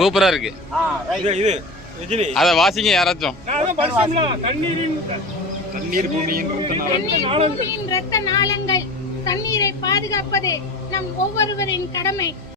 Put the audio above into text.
சூப்பரா இருக்கு. அத வாசிங்க யாராச்சும். தண்ணீர் பூமியின் ரத்த நாளங்கள். தண்ணீரை பாதுகாப்பதே நம் ஒவ்வொருவரின் கடமை.